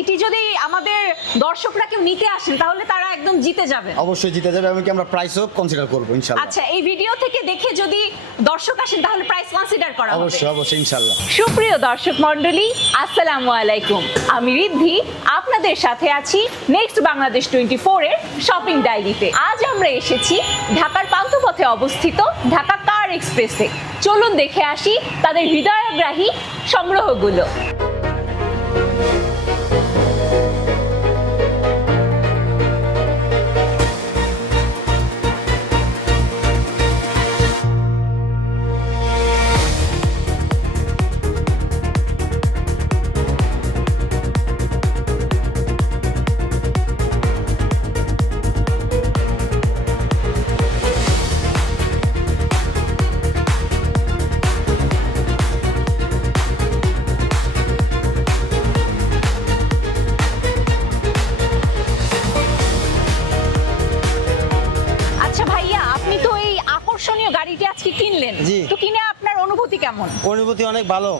এটি যদি আমাদের দর্শকরা কেউ নিতে আসেন তাহলে তারা একদম জিতে যাবে। অবশ্যই জিতে যাবে, এমনকি আমরা প্রাইসও কনসিডার করবো ইনশাআল্লাহ। আচ্ছা, এই ভিডিও থেকে দেখে যদি দর্শক আসেন তাহলে প্রাইস কনসিডার করা হবে। অবশ্যই অবশ্যই ইনশাআল্লাহ। সুপ্রিয় দর্শক মণ্ডলী, আসসালামু আলাইকুম। আমি রিদ্ধি আপনাদের সাথে আছি নেক্সট বাংলাদেশ 24 এর শপিং ডায়েরিতে। আজ আমরা এসেছি ঢাকার পান্থপথে অবস্থিত ঢাকা কার এক্সপ্রেসে। চলুন দেখে আসি তাদের হৃদয়গ্রাহী সংগ্রহগুলো। গাড়িটি আজকে কিনলেন, তো কিনে আপনার অনুভূতি কেমন? অনুভূতি অনেক ভালো।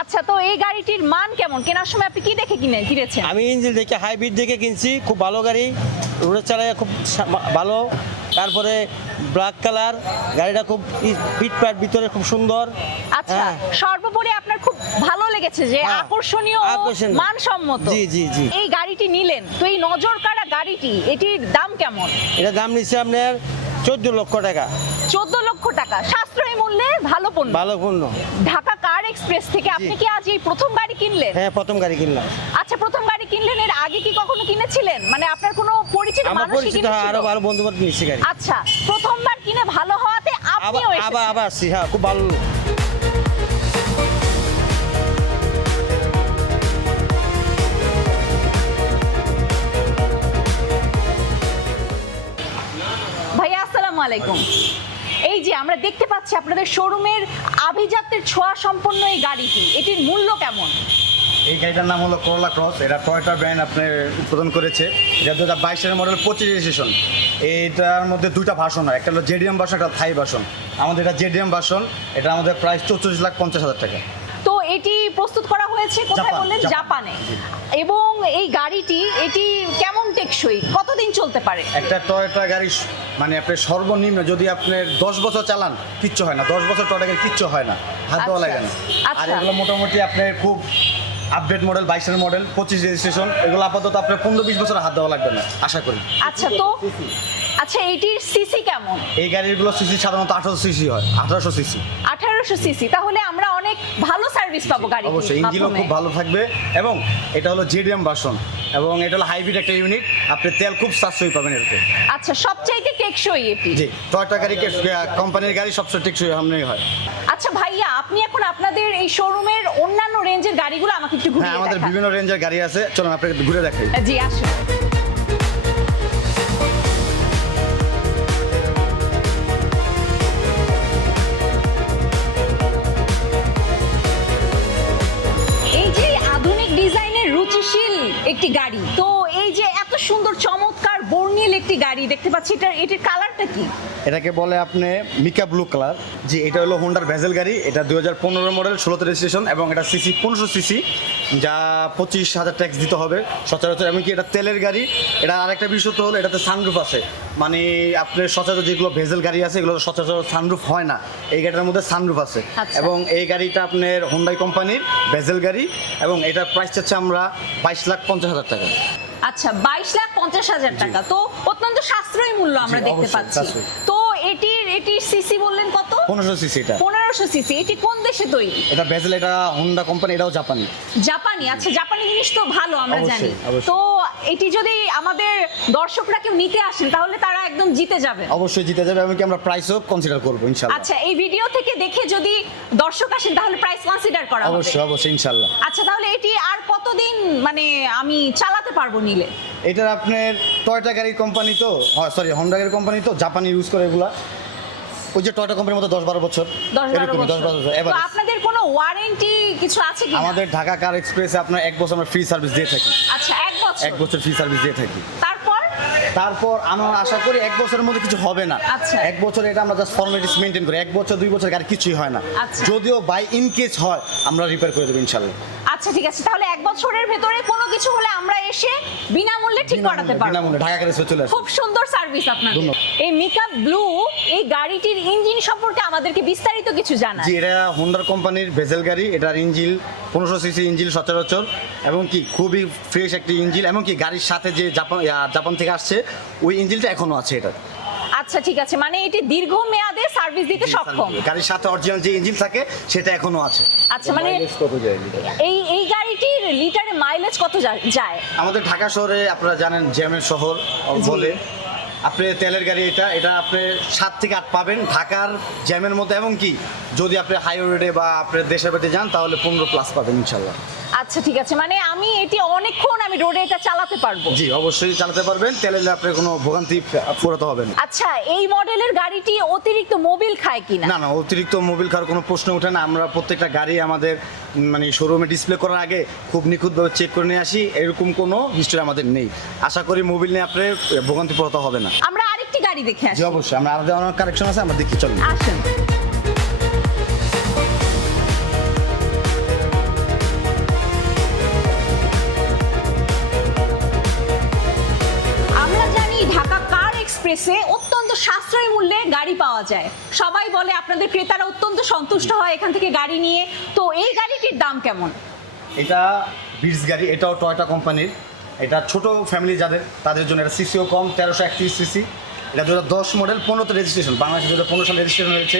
আচ্ছা, তো এই গাড়িটির মান কেমন? কেনার সময় আপনি কি দেখে কিনেছেন? আমি ইঞ্জিন দেখে হাইব্রিড দেখে কিনছি, খুব ভালো গাড়ি, রোডে চালায় খুব ভালো। তারপরে ব্ল্যাক কালার, গাড়িটা খুব ফিটফাট, ভিতরে খুব সুন্দর। আচ্ছা, সর্বোপরি আপনার খুব ভালো লেগেছে যে আকর্ষণীয়, মানসম্মত। জি জি জি। এই গাড়িটি নিলেন, তো এই নজর কাড়া গাড়িটি, এটির দাম কেমন? এটা দাম নিচ্ছে আপনার 14 লক্ষ টাকা। 14 লক্ষ টাকা, সাশ্রয়ী মূল্যে ভালো পণ্য। ভালো পণ্য। ঢাকা কার এক্সপ্রেস থেকে আপনি কি আজ এই প্রথম গাড়ি কিনলেন? হ্যাঁ, প্রথম গাড়ি কিনলাম। আচ্ছা, প্রথম গাড়ি কিনলেন, এর আগে কি কখনো কিনেছিলেন? মানে আপনার কোনো পরিচিত মানুষ কিনেছিল? আরো ভালো বন্ধু বান্ধব নিচ্ছে গাড়ি। আচ্ছা, প্রথমবার কিনে ভালো হওয়াতে আপনিও এসেছেন। আবার আসছি, হ্যাঁ, খুব ভালো। ভাইয়া আসসালামু আলাইকুম। এই যে আমরা দেখতে পাচ্ছি আপনাদের শোরুমের আভিজাত্যের ছোঁয়া সম্পন্ন এই গাড়িটি, এটির মূল্য কেমন? এই গাড়িটার নাম হলো করোলা ক্রস। এটা টয়োটা ব্র্যান্ড আপনার উৎপাদন করেছে। এটা 2022 মডেল, 25 রেজিস্ট্রেশন। এইটার মধ্যে দুইটা ভার্সন হয়, একটা হলো জেডিএম ভার্সন, একটা থাই ভার্সন। আমাদের এটা জেডিএম ভার্সন, এটা আমাদের প্রাইস 44,50,000 টাকা। তো এটি প্রস্তুত করা হয়েছে কোথায় বললেন? জাপানে। এবং এই গাড়িটি, এটি কেমন টেকসই, কতদিন চলতে পারে? একটা টয়োটা গাড়ি মানে আপনার সর্বনিম্ন যদি আপনার 10 বছর চালান কিচ্ছু হয় না, 10 বছর টয়োটা গাড়ি কিচ্ছু হয় না, হাত দেওয়া লাগে না। আর এগুলো মোটামুটি আপনার খুব আপডেট মডেল, 22 মডেল, 25 রেজিস্ট্রেশন। এগুলো আপাতত আপনার 15-20 বছর হাত দেওয়া লাগবে না আশা করি। আচ্ছা, তো আচ্ছা, এটির সিসি কেমন? এই গাড়িগুলো সিসি সাধারণত 1800 সিসি হয়, 1800 সিসি। 1800 সিসি, তাহলে আমরা অনেক ভালো সার্ভিস পাবো গাড়ি। অবশ্যই ইঞ্জিনও খুব ভালো থাকবে। এবং এটা হলো জেডিএম ভার্সন, এবং এটা হলো হাইব্রিড একটা ইউনিট। আপনি তেল খুব সাশ্রয়ী পাবেন এরতে। আচ্ছা, সবচাইতে টেকসই এটি? জি, টয়োটা গাড়ি কোম্পানির গাড়ি সবচেয়ে টেকসই সামনেই হয়। আচ্ছা ভাইয়া, আপনি এখন আপনাদের এই শোরুমের অন্যান্য রেঞ্জের গাড়িগুলো আমাকে একটু ঘুরিয়ে দেখান। আমাদের বিভিন্ন রেঞ্জের গাড়ি আছে, চলুন আপনাকে ঘুরে দেখাই। জি, আসুন। এই যে আধুনিক ডিজাইনের রুচিশীল একটি গাড়ি, তো এই যে এত সুন্দর চমৎকার বর্ণিল একটি গাড়ি দেখতে পাচ্ছি, এটির কালারটা কি? এটাকে বলে আপনি মিকা ব্লু কালার। জি, এটা হলো হোন্ডার ভেজেল গাড়ি। এটা 2015 মডেল, 16 রেজিস্ট্রেশন, এবং এটা সিসি 1500 সিসি, যা 25,000 ট্যাক্স দিতে হবে সচরাচর। এমনকি এটা তেলের গাড়ি। এটা আরেকটা বিষয় তো হলো এটাতে সানরুফ আছে। মানে আপনার সচরাচর যেগুলো ভেজেল গাড়ি আছে এগুলো সচরাচর সানরুফ হয় না, এই গাড়িটার মধ্যে সানরুফ আছে। এবং এই গাড়িটা আপনার হোন্ডাই কোম্পানির ভেজেল গাড়ি, এবং এটার প্রাইস চাচ্ছে আমরা 22,50,000 টাকা। আচ্ছা, 22,50,000 টাকা, তো অত্যন্ত সাশ্রয়ী মূল্য আমরা দেখতে পাচ্ছি। তো এটির সিসি বললেন কত? 1500 সিসি। এটা 1500 সিসি। এটি কোন দেশে তৈরি? এটা ভেজেল, এটা হোন্ডা কোম্পানি, এটাও জাপানি। জাপানি? আচ্ছা, জাপানি জিনিস তো ভালো, আমরা জানি। তো এটি যদি আমাদের দর্শকরা কেউ নিতে আসেন তাহলে তারা একদম জিতে যাবে। অবশ্যই জিতে যাবে, এমনকি আমরা প্রাইসও কনসিডার করব ইনশাআল্লাহ। আচ্ছা, এই ভিডিও থেকে দেখে যদি দর্শক আসেন তাহলে প্রাইস কনসিডার করা হবে? অবশ্যই অবশ্যই ইনশাআল্লাহ। আচ্ছা, তাহলে এটি আর কতদিন মানে আমি চালাতে পারবো নিলে? এটা আপনার টয়োটা গাড়ির কোম্পানি তো, সরি হোন্ডা গাড়ির কোম্পানি তো, জাপানি ইউজ করে এগুলা। ওই যে টয়োটা কোম্পানির মতো 10-12 বছর, 10-12 বছর। এবার তো আপনাদের কোনো ওয়ারেন্টি কিছু আছে কি? আমাদের ঢাকা কার এক্সপ্রেসে আপনার 1 বছর আমরা ফ্রি সার্ভিস দিয়ে থাকি। আচ্ছা, 1 বছর? 1 বছর ফ্রি সার্ভিস দিয়ে থাকি। তারপর আমরা আশা করি 1 বছরের মধ্যে কিছু হবে না। আচ্ছা, 1 বছর এটা আমরা জাস্ট ফর্মালিটিস মেইনটেইন করি। 1 বছর 2 বছর গাড়ি কিছুই হয় না। যদিও বাই ইন কেস হয় আমরা রিপেয়ার করে দেব ইনশাআল্লাহ। আচ্ছা, ঠিক আছে, তাহলে 1 বছরের ভেতরে কোনো কিছু হলে এসে বিনামূল্যে ঠিক করাতে পারবো। বিনামূল্যে ঢাকা গ্যারেজে চলে আসুন। খুব সুন্দর সার্ভিস আপনাদের। ধন্যবাদ। এই মিকা ব্লু এই গাড়িটির ইঞ্জিন সম্পর্কে আমাদেরকে বিস্তারিত কিছু জানান। জি, এটা হোন্ডার কোম্পানির ভেজেল গাড়ি। এটার ইঞ্জিন 1500 সিসি ইঞ্জিন সচরাচর, এবং কি খুবই ফ্রেশ একটি ইঞ্জিন, এবং কি গাড়ির সাথে যে জাপান থেকে আসছে ওই ইঞ্জিনটা এখনো আছে এটা। আচ্ছা ঠিক আছে, মানে এটি দীর্ঘ মেয়াদে সার্ভিস দিতে সক্ষম। গাড়ির সাথে অরিজিনাল যে ইঞ্জিন থাকে সেটা এখনো আছে। আচ্ছা, মানে এই গাড়িটির লিটারে মাইলেজ কত যায়? আমাদের ঢাকা শহরে আপনারা জানেন জ্যামের শহর বলে, আপনি তেলের গাড়ি এটা আপনি 7 থেকে 8 পাবেন ঢাকার জ্যামের মধ্যে, এবং কি যদি আপনি হাইওয়ে রোডে বা আপনার দেশের বাড়িতে যান তাহলে 15+ পাবেন ইনশাল্লাহ। আচ্ছা ঠিক আছে, মানে আমি এটি অনেকক্ষণ আমি রোডে এটা চালাতে পারবো? জি অবশ্যই চালাতে পারবেন, তেলের আপনার কোনো ভোগান্তি পোড়াতে হবে না। আচ্ছা, এই মডেলের গাড়িটি অতিরিক্ত মোবিল খায় কিনা? না না, অতিরিক্ত মোবিল খাওয়ার কোনো প্রশ্ন ওঠে না। আমরা প্রত্যেকটা গাড়ি আমাদের মানে শোরুমে ডিসপ্লে করার আগে খুব নিখুঁতভাবে চেক করে নিয়ে আসি, এরকম কোনো হিস্ট্রি আমাদের নেই। আশা করি মোবিল নিয়ে আপনার ভোগান্তি পোড়াতে হবে না। আমরা আরেকটি গাড়ি দেখে জি আসি। অবশ্যই, আমরা আলাদা অনেক কালেকশন আছে, আমরা দেখি চলুন। আসুন। আমরা জানি ঢাকা কার এক্সপ্রেসে অত্যন্ত সাশ্রয়ী মূল্যে গাড়ি পাওয়া যায়। সবাই বলে আপনাদের ক্রেতারা অত্যন্ত সন্তুষ্ট হয় এখান থেকে গাড়ি নিয়ে। তো এই গাড়িটির দাম কেমন? এটা বিটস গাড়ি, এটাও টয়োটা কোম্পানির। এটা ছোট ফ্যামিলি যাদের তাদের জন্য, এটা সিসিও কম, 1331 সিসি। এটা 2010 মডেল, 15তে রেজিস্ট্রেশন, বাংলাদেশে 2015 সালে রেজিস্ট্রেশন হয়েছে।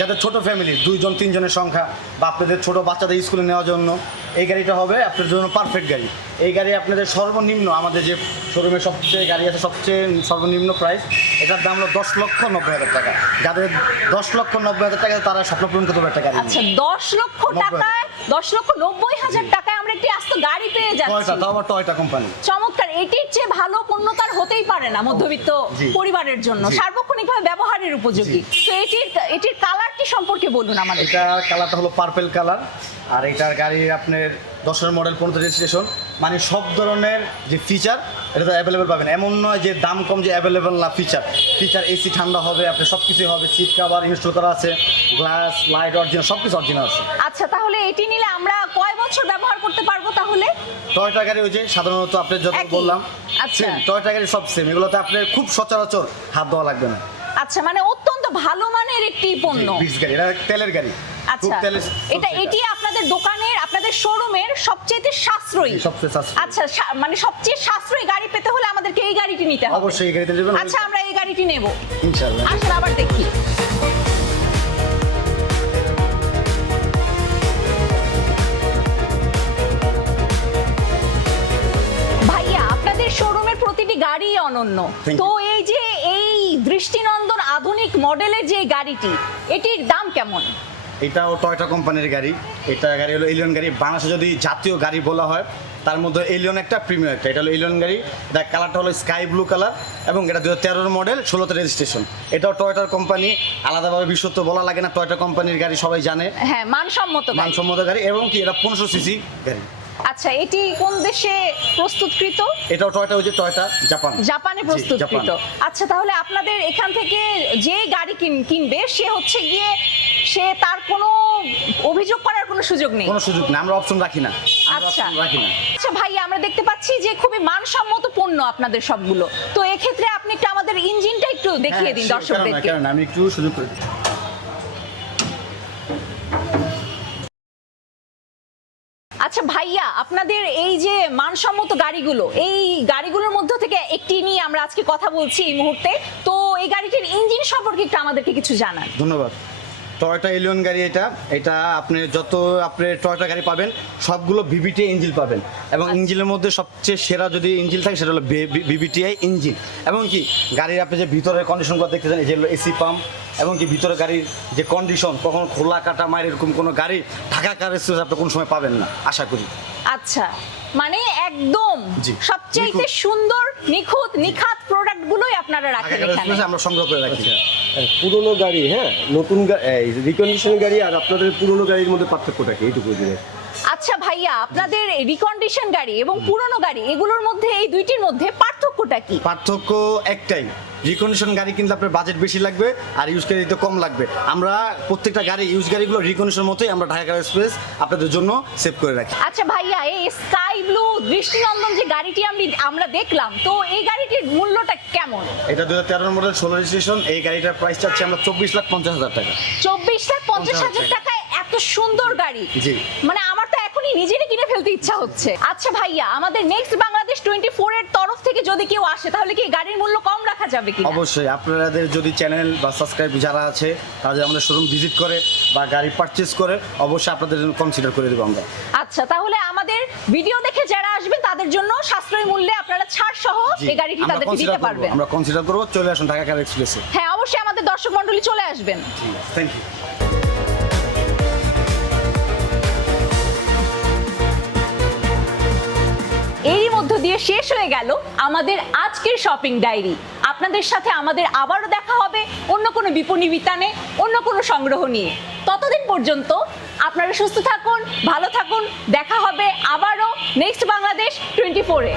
যাদের ছোট ফ্যামিলি 2 জন 3 জনের সংখ্যা, বা আপনাদের ছোট বাচ্চাদের স্কুলে নেওয়ার জন্য এই গাড়িটা হবে আপনার জন্য পারফেক্ট গাড়ি। এই গাড়ি আপনাদের সর্বনিম্ন, আমাদের যে শোরুমে সবচেয়ে গাড়ি আছে সবচেয়ে সর্বনিম্ন প্রাইস, এটার দাম হলো 10,90,000 টাকা। যাদের 10,90,000 টাকা তারা স্বপ্ন পূরণ করতে পারে একটা গাড়ি। আচ্ছা, 10 লক্ষ টাকায় 10,90,000 টাকায় আমরা একটি আস্ত গাড়ি পেয়ে যাচ্ছি। তাও আবার টয়োটা কোম্পানি। চমৎকার! এটির চেয়ে ভালো পণ্য তার হতেই পারে না মধ্যবিত্ত জি। পরিবারের জন্য, জি। সার্বক্ষণিকভাবে ব্যবহারের উপযোগী। তো এটির কালারটি সম্পর্কে বলুন আমাদের। এটা কালারটা হলো পার্পেল কালার, আর এটার গাড়ির আপনার 10 মডেল, 15 রেজিস্ট্রেশন। মানে সব ধরনের যে ফিচার এটা তো অ্যাভেলেবেল পাবেন, এমন নয় যে দাম কম যে অ্যাভেলেবেল না। ফিচার এসি ঠান্ডা হবে, আপনার সব কিছুই হবে, সিট কভার ইনস্টল করা আছে, গ্লাস লাইট অরিজিনাল, সব কিছু অরিজিনাল আছে। আচ্ছা, তাহলে এটি নিলে আমরা কয় বছর ব্যবহার করতে পারবো তাহলে? টয়োটা গাড়ি ওই যে সাধারণত আপনি যত একই? বললাম আচ্ছা। টয়োটা গাড়ি সব সেম, এগুলোতে আপনার খুব সচরাচর হাত দেওয়া লাগবে না। আচ্ছা, মানে অত্যন্ত ভালো মানের একটি পণ্য। বিটস গাড়ি, এটা তেলের গাড়ি। খুব আচ্ছা, তেলের এটি আপনাদের দোকানের, আপনাদের শোরুমের সবচেয়ে সাশ্রয়ী। সবচেয়ে সাশ্রয়ী। আচ্ছা, মানে সবচেয়ে সাশ্রয়ী গাড়ি পেতে হলে আমাদেরকে এই গাড়িটি নিতে হবে। অবশ্যই এই গাড়িতে নেবেন। আচ্ছা, আমরা এই গাড়িটি নেব ইনশাআল্লাহ। আসলে আবার দেখি। ভাইয়া, আপনাদের শোরুমের প্রতিটি গাড়ি অনন্য। Thank you. তো এই দৃষ্টিনন্দন আধুনিক মডেলের যে গাড়িটি, এটির দাম কেমন? এটাও টয়োটা কোম্পানির গাড়ি। এটা গাড়ি হলো এলিয়ন গাড়ি। বাংলাদেশে যদি জাতীয় গাড়ি বলা হয় তার মধ্যে এলিয়ন একটা, প্রিমিয়াম একটা। এটা হলো এলিয়ন গাড়ি। এটা কালারটা হলো স্কাই ব্লু কালার, এবং এটা 2013 মডেল, 16তে রেজিস্ট্রেশন। এটাও টয়োটার কোম্পানি, আলাদাভাবে বিশ্বত্ব বলা লাগে না, টয়োটা কোম্পানির গাড়ি সবাই জানে, হ্যাঁ, মানসম্মত গাড়ি। মানসম্মত গাড়ি, এবং কি এটা 1500 সিসি গাড়ি। আচ্ছা, এটি কোন দেশে প্রস্তুতকৃত? এটাও টয়োটা, ওই যে টয়োটা জাপানে জি, প্রস্তুতকৃত। জাপান। আচ্ছা, তাহলে আপনাদের এখান থেকে যে গাড়ি কিনবে সে তার কোনো অভিযোগ করার কোনো সুযোগ নেই? কোনো সুযোগ না, আমরা অপশন রাখি না। আচ্ছা রাখি না। আচ্ছা ভাই, আমরা দেখতে পাচ্ছি যে খুবই মানসম্মত পণ্য আপনাদের সবগুলো। তো এক্ষেত্রে আপনি একটু আমাদের ইঞ্জিনটা একটু দেখিয়ে দিন হ্যাঁ, দর্শকদেরকে। কারণ আমি একটু সুযোগ করে দিই। আচ্ছা ভাইয়া, আপনাদের এই যে মানসম্মত গাড়িগুলো, এই গাড়িগুলোর মধ্য থেকে একটি নিয়ে আমরা আজকে কথা বলছি এই মুহূর্তে। তো এই গাড়িটির ইঞ্জিন সম্পর্কে একটু আমাদেরকে কিছু জানান। ধন্যবাদ। টয়োটা এলিয়ন গাড়ি এটা আপনি যত আপনি টয়োটা গাড়ি পাবেন সবগুলো ভিভিটিআই ইঞ্জিন পাবেন, এবং ইঞ্জিনের মধ্যে সবচেয়ে সেরা যদি ইঞ্জিন থাকে সেটা হলো ভিভিটিআই ইঞ্জিন। এবং কি গাড়ির আপনি যে ভিতরের কন্ডিশনগুলো দেখতে চান, এই যে এসি পাম্প, এবং কি ভিতরে গাড়ির যে কন্ডিশন, কখনো খোলা কাটা মায়ের এরকম কোনো গাড়ি ঢাকা কারের আপনি কোনো সময় পাবেন না আশা করি। আচ্ছা, মানে একদম জি, সবচেয়ে নিখুঁত। সুন্দর নিখাত প্রোডাক্ট গুলোই আপনারা ঢাকা রাখেন কারের এখানে। আমরা সংগ্রহ করে রাখি। পুরোনো গাড়ি, হ্যাঁ, নতুন রিকন্ডিশন গাড়ি আর আপনাদের পুরোনো গাড়ির মধ্যে পার্থক্যটা কি, এইটুকু দিনে? আচ্ছা ভাইয়া, আপনাদের রিকন্ডিশন গাড়ি এবং পুরনো গাড়ি, এগুলোর মধ্যে, এই দুইটির মধ্যে পার্থক্যটা কি? পার্থক্য একটাই, রিকন্ডিশন গাড়ি কিনলে আপনার বাজেট বেশি লাগবে আর ইউজ গাড়িতে কম লাগবে। আমরা প্রত্যেকটা গাড়ি ইউজ গাড়িগুলো রিকন্ডিশন মতোই আমরা ঢাকা কার এক্সপ্রেস আপনাদের জন্য সেভ করে রাখি। আচ্ছা ভাইয়া, এই স্কাই ব্লু দৃষ্টিনন্দন যে গাড়িটি আমরা দেখলাম, তো এই গাড়িটির মূল্যটা কেমন? এটা 2013 মডেল 16 রেজিস্ট্রেশন। এই গাড়িটার প্রাইস চাচ্ছি আমরা 24,50,000 টাকা। 24,50,000 টাকায় এত সুন্দর গাড়ি? জি। মানে আমার তো এখনই নিজেরই কিনে ফেলতে ইচ্ছা হচ্ছে। আচ্ছা ভাইয়া, আমাদের নেক্সট বাংলাদেশ 24 এর তরফ থেকে যদি কেউ আসে তাহলে কি গাড়ির মূল্য কম রাখা যাবে কি? অবশ্যই, আপনাদের যদি চ্যানেল বা সাবস্ক্রাইব যারা আছে তারা যদি আমাদের শোরুম ভিজিট করে বা গাড়ি পারচেজ করে, অবশ্যই আপনাদের জন্য কনসিডার করে দেবো আমরা। আচ্ছা, তাহলে আমাদের ভিডিও দেখে যারা আসবেন তাদের জন্য সাশ্রয়ী মূল্যে আপনারা ছাড় সহ জি, এই গাড়িটি আমরা তাদেরকে consider দিতে করবো, পারবেন। আমরা কনসিডার করবো। চলে আসুন ঢাকা কার এক্সপ্রেসে। হ্যাঁ, অবশ্যই আমাদের দর্শক মণ্ডলী চলে আসবেন। Thank you. এরই মধ্য দিয়ে শেষ হয়ে গেল আমাদের আজকের শপিং ডায়েরি। আপনাদের সাথে আমাদের আবারও দেখা হবে অন্য কোনো বিপণী বিতানে, অন্য কোনো সংগ্রহ নিয়ে। ততদিন পর্যন্ত আপনারা সুস্থ থাকুন, ভালো থাকুন। দেখা হবে আবারও নেক্সট বাংলাদেশ 24-এ।